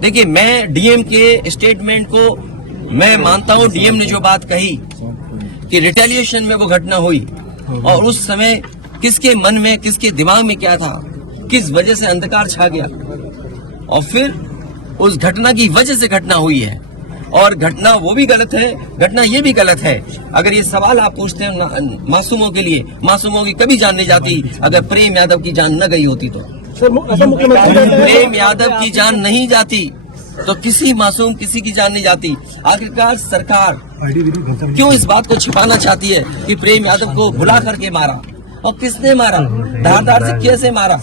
देखिए, मैं डीएम के स्टेटमेंट को मैं मानता हूं। डीएम ने जो बात कही कि रिटेलिएशन में वो घटना हुई और उस समय किसके मन में, किसके दिमाग में क्या था, किस वजह से अंधकार छा गया और फिर उस घटना की वजह से घटना हुई है। और घटना वो भी गलत है, घटना ये भी गलत है। अगर ये सवाल आप पूछते हैं मासूमों के लिए, मासूमों की कभी जान नहीं जाती अगर प्रेम यादव की जान न गई होती तो। प्रेम यादव की जान नहीं जाती तो किसी मासूम किसी की जान नहीं जाती। आखिरकार सरकार क्यों इस बात को छिपाना चाहती है कि प्रेम यादव को भुला करके मारा, और किसने मारा, धारदार से कैसे मारा।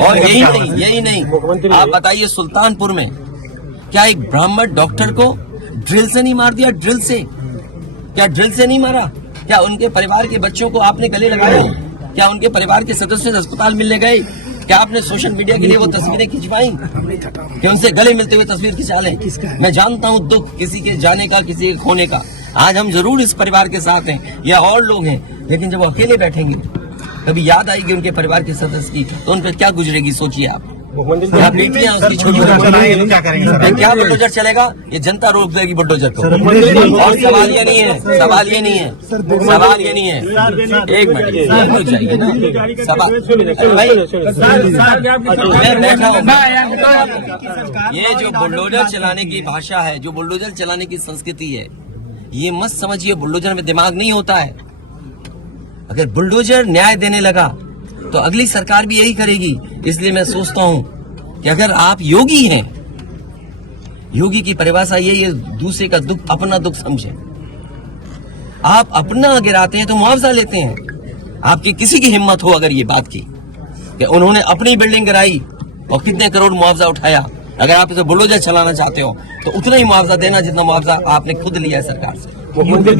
और यही नहीं आप बताइए, सुल्तानपुर में क्या एक ब्राह्मण डॉक्टर को ड्रिल से नहीं मार दिया? ड्रिल से, क्या ड्रिल से नहीं मारा? क्या उनके परिवार के बच्चों को आपने गले लगाए? क्या उनके परिवार के सदस्य अस्पताल मिलने गए? क्या आपने सोशल मीडिया के लिए वो तस्वीरें खिंचवाई कि उनसे गले मिलते हुए तस्वीर खिंचा लें? मैं जानता हूं दुख किसी के जाने का, किसी के खोने का। आज हम जरूर इस परिवार के साथ हैं या और लोग हैं, लेकिन जब वो अकेले बैठेंगे कभी याद आएगी उनके परिवार के सदस्य की तो उन पर क्या गुजरेगी, सोचिए आप। क्या बेटियां उसकी छोटी क्या बुलडोजर चलेगा? ये जनता रोक देगी बुलडोजर को। और सवाल ये नहीं है, सवाल ये नहीं है, सवाल ये नहीं है। एक मिनट चाहिए ना, सवाल मैं बैठा हूँ। ये जो बुलडोजर चलाने की भाषा है, जो बुलडोजर चलाने की संस्कृति है, ये मत समझिए बुलडोजर में दिमाग नहीं होता है। अगर बुलडोजर न्याय देने लगा तो अगली सरकार भी यही करेगी। इसलिए मैं सोचता हूं कि अगर आप योगी हैं, योगी की परिभाषा यही है, दूसरे का दुख अपना दुख समझे। आप अपना गिराते हैं तो मुआवजा लेते हैं। आपकी किसी की हिम्मत हो अगर ये बात की कि उन्होंने अपनी बिल्डिंग गिराई और कितने करोड़ मुआवजा उठाया, अगर आप इसे बुलडोजर चलाना चाहते हो तो उतना ही मुआवजा देना जितना मुआवजा आपने खुद लिया है सरकार से। सरकार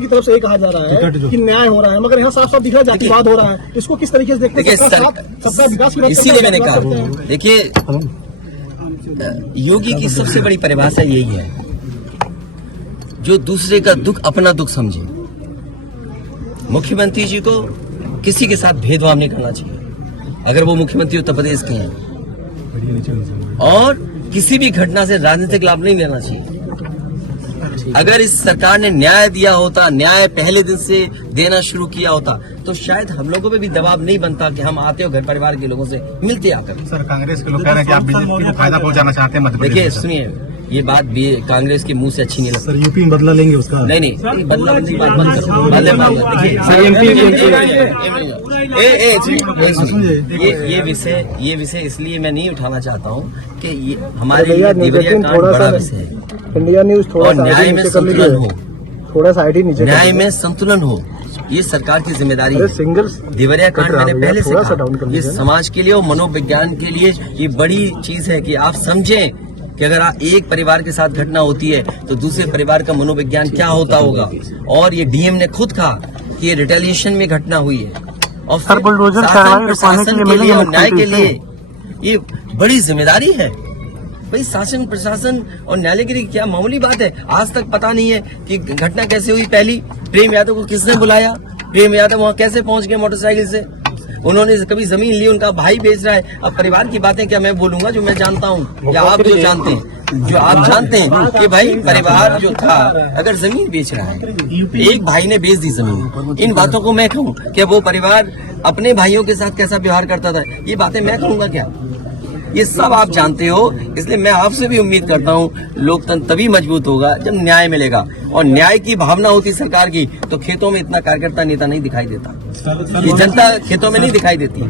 की तरफ से ये कहा जा रहा है कि न्याय हो रहा है, मगर यहाँ साफ साफ दिख रहा है जातिवाद हो रहा है। इसको किस तरीके से देखते हैं? सबका विकास की, इसीलिए मैंने कहा, देखिए योगी की सबसे बड़ी परिभाषा यही है, जो दूसरे का दुख अपना दुख समझे। मुख्यमंत्री जी को किसी के साथ भेदभाव नहीं करना चाहिए अगर वो मुख्यमंत्री उत्तर प्रदेश के हैं, और किसी भी घटना से राजनीतिक लाभ नहीं लेना चाहिए। अगर इस सरकार ने न्याय दिया होता, न्याय पहले दिन से देना शुरू किया होता, तो शायद हम लोगों पे भी दबाव नहीं बनता कि हम आते हो घर परिवार के लोगों से मिलते आकर। सर, कांग्रेस के लोग कह रहे हैं कि आप बीजेपी को फायदा पहुंचाना चाहते हैं मध्य प्रदेश। देखिए सुनिए, ये बात भी कांग्रेस के मुंह से अच्छी नहीं लगती। सर, यूपी में बदला लेंगे उसका? नहीं, बदला की बात बंद करो। ये विषय इसलिए मैं नहीं उठाना चाहता हूँ कि ये हमारे लिए देवरिया कांड बड़ा विषय है। इंडिया न्यूज और न्याय में संतुलन हो, थोड़ा सा आईडी नीचे, न्याय में संतुलन हो, ये सरकार की जिम्मेदारी है। देवरिया कांड मैंने पहले से कहा, ये समाज के लिए और मनोविज्ञान के लिए ये बड़ी चीज है कि आप समझें कि अगर आप एक परिवार के साथ घटना होती है तो दूसरे परिवार का मनोविज्ञान क्या होता होगा। और ये डीएम ने खुद कहा कि ये रिटेलिएशन में घटना हुई है, और शासन के लिए और न्याय के लिए ये बड़ी जिम्मेदारी है। भाई शासन प्रशासन और न्यायालय के लिए क्या मामूली बात है? आज तक पता नहीं है कि घटना कैसे हुई। पहली, प्रेम यादव को किसने बुलाया, प्रेम यादव वहां कैसे पहुंच गए मोटरसाइकिल से, उन्होंने कभी जमीन ली, उनका भाई बेच रहा है। अब परिवार की बातें क्या मैं बोलूंगा जो मैं जानता हूँ या आप जो जानते हैं, जो आप जानते हैं कि भाई परिवार जो था अगर जमीन बेच रहा है, एक भाई ने बेच दी जमीन, इन बातों को मैं कहूँ कि वो परिवार अपने भाइयों के साथ कैसा व्यवहार करता था, ये बातें मैं कहूँगा क्या? ये सब आप जानते हो। इसलिए मैं आपसे भी उम्मीद करता हूँ लोकतंत्र तभी मजबूत होगा जब न्याय मिलेगा, और न्याय की भावना होती सरकार की तो खेतों में इतना कार्यकर्ता नेता नहीं दिखाई देता। ये जनता खेतों में नहीं दिखाई देती।